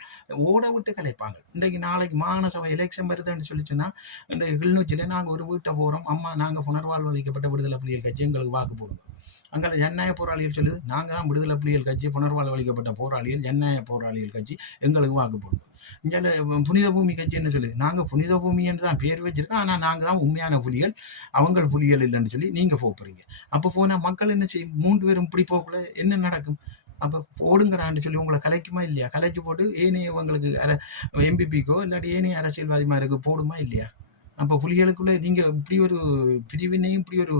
ஓட விட்டு கலைப்பாங்க. இன்றைக்கு நாளைக்கு மாகாண சபை எலெக்ஷன் வருதுன்னு சொல்லிச்சுன்னா, இந்த கிளிநொச்சியில் நாங்கள் ஒரு வீட்டை போகிறோம், அம்மா நாங்கள் புனர்வாழ்வு அளிக்கப்பட்ட விடுதலை புலிகள் கட்சி எங்களுக்கு வாக்கு போடுங்க. அங்கே ஜனநாயக போராளிகள் சொல்லுது, நாங்கள் தான் விடுதலை புலிகள் கட்சி புனர்வாழ்வு அளிக்கப்பட்ட போராளிகள், ஜனநாயக போராளிகள் கட்சி எங்களுக்கு வாக்கு போடுங்க. இங்கே புனித பூமி கட்சி என்ன சொல்லுது, நாங்கள் புனித பூமி என்று தான் பேர் வச்சிருக்கோம், ஆனால் நாங்கள் தான் உண்மையான புலிகள், அவங்க புலிகள் இல்லைன்னு சொல்லி நீங்கள் போகிறீங்க. அப்போ போனால் மக்கள் என்ன செய்யும்? 3 பேரும் இப்படி போகல என்ன நடக்கும்? அப்போ போடுங்கடான்னு சொல்லி உங்களை கலைக்குமா இல்லையா? கலைச்சு போட்டு ஏனைய உங்களுக்கு எம்பிபிக்கோ இல்லாட்டி ஏனைய அரசியல்வாதிமாருக்கு போடுமா இல்லையா? அப்போ புலிகளுக்குள்ளே நீங்கள் இப்படி ஒரு பிரிவினையும் இப்படி ஒரு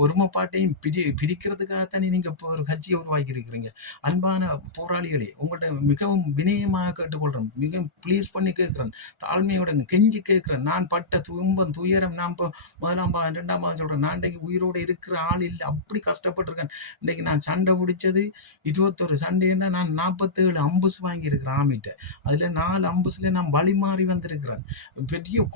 ஒருமைப்பாட்டையும் பிரிக்கிறதுக்காகத்தானே நீங்கள் இப்போ ஒரு கட்சியை உருவாக்கி இருக்கிறீங்க. அன்பான போராளிகளே, உங்கள்கிட்ட மிகவும் வினயமாக கேட்டுக்கொள்கிறேன், மிகவும் ப்ளீஸ் பண்ணி கேட்குறேன், தாழ்மையோட கெஞ்சி கேட்குறேன். நான் பட்ட துன்பம் துயரம் நான் இப்போ 1ஆம் பாகம் 2ஆம் பாகம் சொல்கிறேன். நான் இன்றைக்கு உயிரோடு இருக்கிற ஆள் இல்லை, அப்படி கஷ்டப்பட்டிருக்கேன். இன்றைக்கு நான் சண்டை பிடிச்சது 21 சண்டைன்னா நான் 47 அம்புஸ் வாங்கியிருக்கிறேன் ஆமிட்ட. அதில் 4 அம்புஸில் நான் வழி மாறி வந்திருக்கிறேன். பெரிய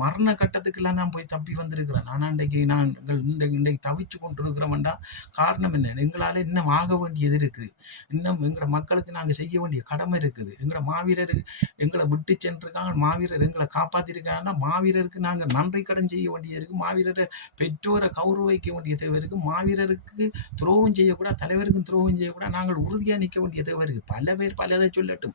மரண கட்டத்துக்கெல்லாம் நான் போய் தப்பி வந்திருக்கிறேன். ஆனால் இன்றைக்கு தவிச்சு கொண்டிருக்கிறோம்டா காரணம் என்ன? எங்களால் இன்னும் ஆக வேண்டியது இருக்குது, இன்னும் எங்களோட மக்களுக்கு நாங்கள் செய்ய வேண்டிய கடமை இருக்குது. எங்களோட மாவீரருக்கு எங்களை விட்டு சென்றிருக்காங்க, மாவீரர் எங்களை காப்பாற்றிருக்காங்கன்னா மாவீரருக்கு நாங்கள் நன்றி கடன் செய்ய வேண்டியது இருக்குது. மாவீரரை பெற்றோரை கௌரவிக்க வேண்டிய தேவை இருக்குது. மாவீரருக்கு துரோகம் செய்யக்கூடாது, தலைவருக்கும் துரோகம் செய்யக்கூடாது. நாங்கள் உறுதியாக நிற்க வேண்டிய தேவை இருக்குது. பல பேர் பலதை சொல்லட்டும்,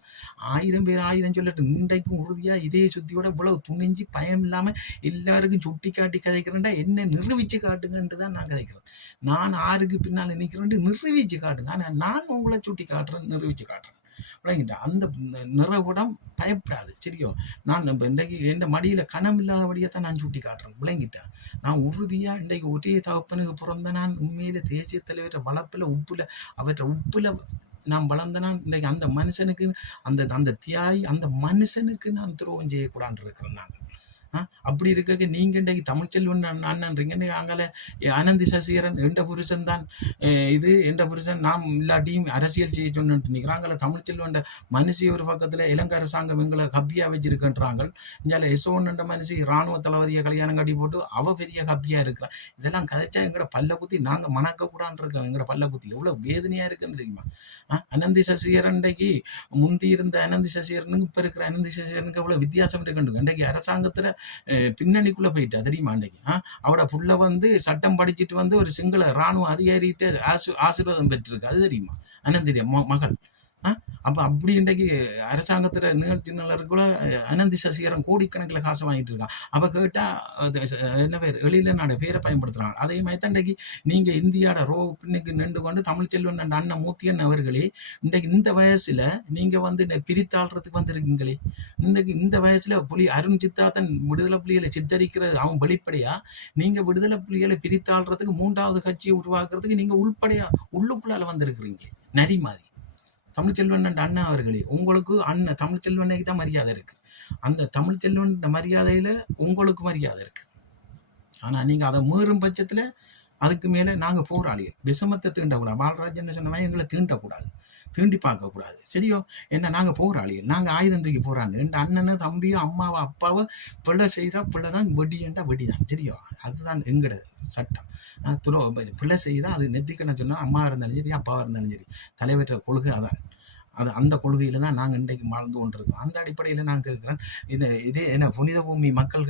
1000 பேர் 1000 சொல்லட்டும், இன்றைக்கும் உறுதியாக இதே சுத்தியோட இவ்வளவு துணிஞ்சு பயம் இல்லாமல் எல்லாருக்கும் சுட்டி காட்டி கதைக்கிறேன்டா என்ன நிரூபிச்சு காட்டுங்கன்ட்டு தான் நான் கதைக்கிறேன். நான் ஆருக்கு பின்னால் நிற்கிறேன் நிரூபிச்சு காட்டுங்க. ஆனால் நான் உங்களை சுட்டி காட்டுறேன், நிரூபிச்சு காட்டுறேன். விளங்கிட்டா? அந்த நிறைவுடம் பயப்படாது. சரியோ? நான் இன்றைக்கு என் மடியில் கனம் இல்லாதபடியாக நான் சுட்டி காட்டுறேன். விளங்கிட்டேன்? நான் உறுதியாக இன்றைக்கு ஒரே தகப்பனுக்கு பிறந்த நான் உண்மையில தேசிய தலைவர் வளர்ப்பில் உப்புல அவற்றை உப்புல நான் வளர்ந்தனா இன்றைக்கு அந்த மனுஷனுக்கு அந்த தியாகி அந்த மனுஷனுக்கு நான் துரோகம் செய்யக்கூடாது இருக்கிறேன். நான் அப்படி இருக்க நீங்க இன்றைக்கு தமிழ்ச்செல்வன் அண்ணன்றீங்க. இன்றைக்கு அங்கே அனந்தி சசிகரன் என்ற புருஷன் தான் இது என்ற புருஷன் நாம் இல்லாட்டியும் அரசியல் செய்ய சொன்னிட்டு நிற்கிறாங்கள. தமிழ்ச்செல்வன் மனுஷி ஒரு பக்கத்தில் இலங்கை அரசாங்கம் எங்களை கப்பியா வச்சிருக்கின்றாங்க. இங்கே எசோன் என்ற மனுஷி இராணுவ தளபதியை கல்யாணம் கட்டி போட்டு அவ பெரிய கப்பியா இருக்கிறான். இதெல்லாம் கதைச்சா எங்களோட பல்ல குத்தி நாங்கள் மணக்கக்கூடான்னு இருக்கோம். எங்களோட பல்ல குத்தி எவ்வளோ வேதனையா இருக்குன்னு தெரியுமா? அனந்தி சசிகரன் இன்றைக்கு முந்தி இருந்த அனந்தி சசிகரனுக்கு இப்போ இருக்கிற அனந்தி சசிகரனுக்கு எவ்வளோ வித்தியாசம் இருக்குன்னு இன்றைக்கு அரசாங்கத்தில் பின்னணிக்குள்ள போயிட்டா தெரியுமா? அன்றைக்கு அவட புள்ள சட்டம் படிச்சுட்டு ஒரு சிங்கள இராணுவ அதிகாரிகிட்ட ஆசீர்வாதம் பெற்றிருக்கு. அது தெரியுமா? அனந்திரிய மகள். அப்போ அப்படி இன்றைக்கு அரசாங்கத்தில் நிகழ்ச்சி கூட அனந்தி சசிகரன் கோடிக்கணக்கில் காசு வாங்கிட்டு இருக்கான். அப்போ கேட்டால் என்ன பேர் எழில நாட பேரை பயன்படுத்துகிறாங்க. அதே மாதிரி தான் இன்றைக்கு நீங்கள் இந்தியாவோட பின்னுக்கு நின்று கொண்டு தமிழ்ச்செல்வன் அண்ணன் மூத்தியன் அவர்களே இன்றைக்கு இந்த வயசில் நீங்கள் இந்த பிரித்தாள்றதுக்கு வந்திருக்கீங்களே. இந்த வயசில் அருண் சித்தார்த்தன் விடுதலை புலிகளை சித்தரிக்கிறது அவன் வெளிப்படையா? நீங்கள் விடுதலை புலிகளை பிரித்தாள்றதுக்கு 3வது கட்சியை உருவாக்குறதுக்கு நீங்கள் உள்ளுக்குள்ளால வந்திருக்கிறீங்களே நரி மாதிரி. தமிழ்ச்செல்வன் அண்ணா அவர்களே, உங்களுக்கு அண்ணன் தமிழ்ச்செல்வனுக்கு தான் மரியாதை இருக்கு. அந்த தமிழ்ச்செல்வன் மரியாதையில உங்களுக்கு மரியாதை இருக்கு. ஆனா நீங்க அதை மீறும் பட்சத்துல அதுக்கு மேல நாங்க போராளிகள் விஷமத்தை தீண்டக்கூடாது. பாலராஜ் என்ன சொன்ன மாதிரி எங்களை தீண்டக்கூடாது, தீண்டி பார்க்கக்கூடாது. சரியோ? என்ன நாங்கள் போராளிகள், நாங்கள் ஆயுதன்றைக்கு போராடு. என் அண்ணனு தம்பியோ அம்மாவோ அப்பாவோ பிள்ளை செய்தால் பிள்ளை தான், வெடியண்டா வெடி தான். சரியோ? அதுதான் எங்களோட சட்டம். பிள்ளை செய்தால் அது நெத்திக்கணும் சொன்னால் அம்மா இருந்தாலும் சரி அப்பாவாக இருந்தாலும் சரி, தலைவற்ற கொள்கை அதான். அந்த கொள்கையில் தான் நாங்கள் இன்றைக்கு வாழ்ந்து கொண்டிருக்கோம். அந்த அடிப்படையில் நான் கேட்குறேன், இதே என்ன புனித பூமி மக்கள்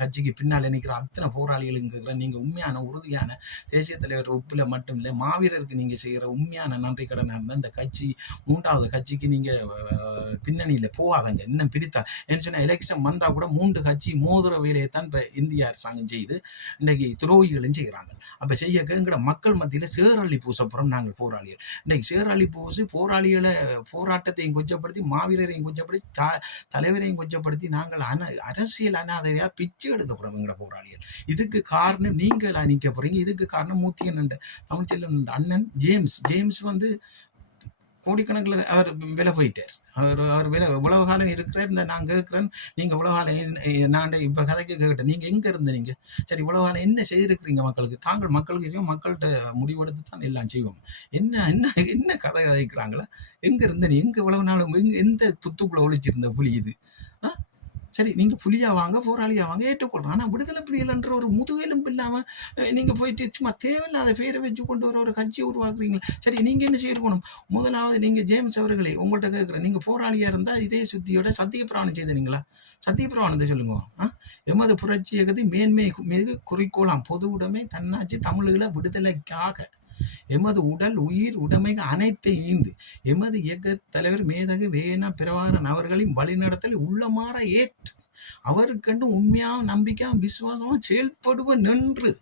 கட்சிக்கு பின்னால் நினைக்கிற அத்தனை போராளிகளும் கேட்குறேன், நீங்கள் உண்மையான உறுதியான தேசிய தலைவர் உப்பில் மட்டும் இல்லை மாவீரருக்கு நீங்கள் செய்கிற உண்மையான நன்றி கடனாக இருந்தால் இந்த கட்சி 3வது கட்சிக்கு நீங்கள் பின்னணியில் போகாதங்க. இன்னும் பிரித்தா என்ன சொன்னால் எலெக்ஷன் வந்தால் கூட 3 கட்சி மோதிர வேலையை தான் இப்போ இந்திய அரசாங்கம் செய்து இன்றைக்கி துரோகிகளும் செய்கிறாங்க. அப்போ செய்ய எங்களோட மக்கள் மத்தியில் சேரளி பூசப்புறம் நாங்கள் போராளிகள். இன்றைக்கு சேரளி பூசி போராட்டத்தையும் கொச்சப்படுத்தி மாவீரரையும் கொச்சப்படுத்தி தலைவரையும் கொச்சப்படுத்தி நாங்கள் அரசியல் அனாதையா பிச்சு எடுக்க போறோம் எங்களோட போராளிகள். இதுக்கு காரணம் நீங்கள் நிக்க போறீங்க. இதுக்கு காரணம் மூத்தியன் தமிழ்ச்செல்வன் அண்ணன் ஜேம்ஸ் வந்து கோடிக்கணக்கில் அவர் விலை போயிட்டார். அவர் விலை உலக காலம் இருக்கிறார். இந்த நான் கேட்குறேன், நீங்கள் உலக காலம் நான் இப்போ கதைக்கு கேட்டேன், நீங்கள் எங்கே இருந்த நீங்கள் சரி உலக காலம் என்ன செய்திருக்கிறீங்க மக்களுக்கு? தாங்கள் மக்களுக்கு செய்வோம், மக்கள்கிட்ட முடிவெடுத்து தான் எல்லாம் செய்வோம். என்ன என்ன என்ன கதை கதைக்கிறாங்களா? எங்கே இருந்த நீ? எங்கே உலக நாளும் எந்த புத்துக்குள்ளே ஒழிச்சிருந்த புலி இது? சரி, நீங்க புலியா வாங்க, போராளியா வாங்க, ஏற்றுக்கொள்றோம். ஆனா விடுதலை புலிகள் என்ற ஒரு முதுகெலும்பு இல்லாம நீங்க போயிட்டு சும்மா தேவையில்லாத பேரை வச்சு கொண்டு வர ஒரு கட்சியை உருவாக்குறீங்களா? சரி, நீங்க என்ன செய்யணும்? முதலாவது நீங்க ஜேம்ஸ் அவர்களே, உங்கள்கிட்ட கேட்கிறேன், நீங்க போராளியா இருந்தா இதே சுத்தியோட சத்திய பிரமாணம் செய்தீங்களா? சத்திய பிரமாணத்தை சொல்லுங்க. எமது புரட்சி இயக்கத்தை மேன்மை மிகு குறிக்கோளாம் பொது உடைமை தன்னாட்சி தமிழீழ விடுதலைக்காக எமது உடல் உயிர் உடைமைகள் அனைத்தை ஈந்து எமது இயக்க தலைவர் மேதகு வேணா பிரபாகரன் அவர்களின் வழிநடத்தல் உள்ளமாற ஏற்று அவருக்கண்டு உண்மையாக நம்பிக்கையா விசுவாசமா செயல்படுவ நின்று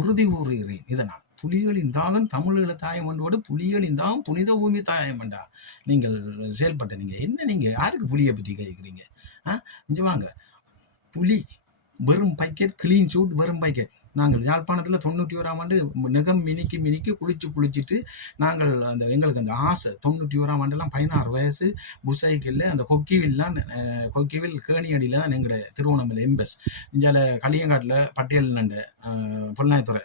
உறுதி கூறுகிறேன். இதனால் புலிகளின் தாகம் தமிழீழ தாயம் என்றோடு புலிகளின் தாகம் புனித பூமி தாயம் என்றா நீங்கள் செயல்பட்ட நீங்க யாருக்கு புலியை பற்றி கேட்கிறீங்க? இங்க வாங்க, புலி வெறும் பைக்கெட், கிளீன் சூட் வெறும் பைக்கெட். நாங்கள் யாழ்ப்பாணத்தில் 91ஆம் ஆண்டு நெகம் மினிக்கி குளிச்சுட்டு நாங்கள் எங்களுக்கு அந்த ஆசை 91ஆம் ஆண்டுலாம் 16 வயசு புசைக்கில் அந்த கொக்கிவில் கேணியடியில் தான் எங்களோட திருவண்ணாமலை எம்பஸ் இஞ்சால களியங்காட்டில் பட்டியல் நண்ட பொன்னாயத்துறை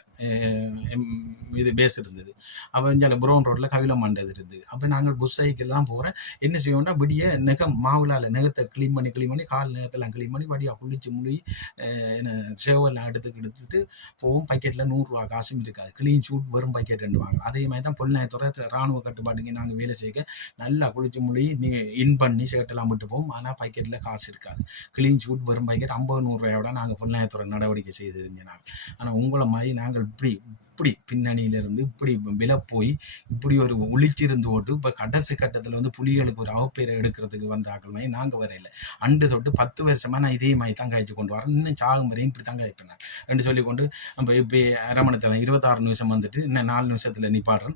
இது பேஸ் இருந்தது. அப்போ இஞ்சால புரோன் ரோட்டில் கவிலம் மண்டது இருந்தது. அப்போ நாங்கள் புசைக்கில் தான் போகிறேன். என்ன செய்வோம்னா விடிய நெகம் மாவுலால் நெகத்தை கிளீன் பண்ணி கால் நெகத்தெல்லாம் கிளீன் பண்ணி வடியாக குளிச்சு முழுகி சேவெல்லாம் எடுத்துட்டு போகும். பக்கெட்டில் 100 ரூபா காசும் இருக்காது. கிளீன் சூட் வெறும் பக்கெட் வாங்க. அதே மாதிரி தான் பொன்னாயத்துறை இராணுவ கட்டுப்பாட்டுக்கு நாங்கள் வேலை செய்ய நல்லா குளிச்சு மொழி இன் பண்ணி சேட்டெல்லாம் விட்டு போவோம். ஆனால் பக்கெட்டில் காசு இருக்காது. கிளீன் சூட் வெறும் பக்கெட் 50-100 ரூபாயோட நாங்கள் பொன்னாயத்துறை நடவடிக்கை செய்திருந்தேன். ஆனால் உங்களை மாதிரி நாங்கள் இப்படி பின்னணியிலிருந்து இப்படி விலை போய் இப்படி ஒரு ஒளிச்சிருந்து ஓட்டு இப்போ கடைசி கட்டத்தில் வந்து புலிகளுக்கு ஒரு அவப்பேரை எடுக்கிறதுக்கு வந்த ஆக்கள் மாதிரி நாங்கள் வரையில அண்டு தொட்டு 10 வருஷமாக நான் இதே மாதிரி தான் காய்ச்சி கொண்டு வரேன். இன்னும் சாகும் வரையும் இப்படி தான் காய்ப்பேன் நான் என்று சொல்லிக்கொண்டு நம்ம இப்போ அரமணத்தில் 26 நிமிஷம் வந்துட்டு இன்னும் 4 நிமிஷத்தில் நிப்பாடுறேன்.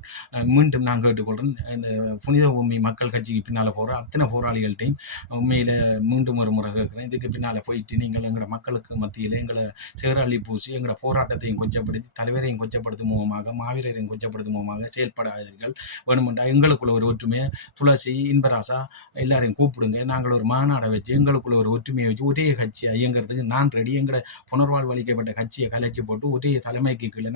மீண்டும் நான் கேட்டுக்கொள்கிறேன், இந்த புனித பூமி மக்கள் கட்சிக்கு பின்னால் போகிற அத்தனை போராளிகள்கிட்டையும் உண்மையில் மீண்டும் ஒரு முறை கேட்குறேன், இதுக்கு பின்னால் போயிட்டு நீங்கள் எங்களோட மக்களுக்கு மத்தியில் எங்களை சேரள்ளி பூசி எங்களோட போராட்டத்தையும் கொச்சப்படுத்தி தலைவரையும் கொச்சப்படுத்தும் மூலமாக மாவீரரையும் கொச்சப்படுத்தும் மூலமாக செயல்படாதீர்கள். வேணுமெண்டா எங்களுக்குள்ள ஒரு ஒற்றுமையை துளசி இன்பராசா எல்லாரையும் கூப்பிடுங்க. நாங்கள் ஒரு மாநாடை வச்சு எங்களுக்குள்ள ஒரு ஒற்றுமையை வச்சு ஒரே கட்சியை இயங்கிறதுக்கு நான் ரெடி. எங்களை புனர்வாழ்வு அளிக்கப்பட்ட கட்சியை கலைச்சி போட்டு ஒரே தலைமைக்கு கீழே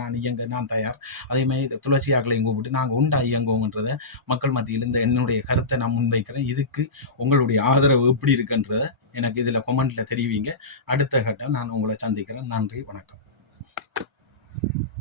நான் தயார். அதே மாதிரி துளசி ஆக்களையும் கூப்பிட்டு நாங்கள் உண்டா இயங்குவோங்கன்றதை மக்கள் மத்தியில் இந்த என்னுடைய கருத்தை நான் முன்வைக்கிறேன். இதுக்கு உங்களுடைய ஆதரவு எப்படி இருக்குன்றதை எனக்கு இதில் கொமெண்ட்ல தெரிவிங்க. அடுத்த கட்டம் நான் உங்களை சந்திக்கிறேன். நன்றி, வணக்கம்.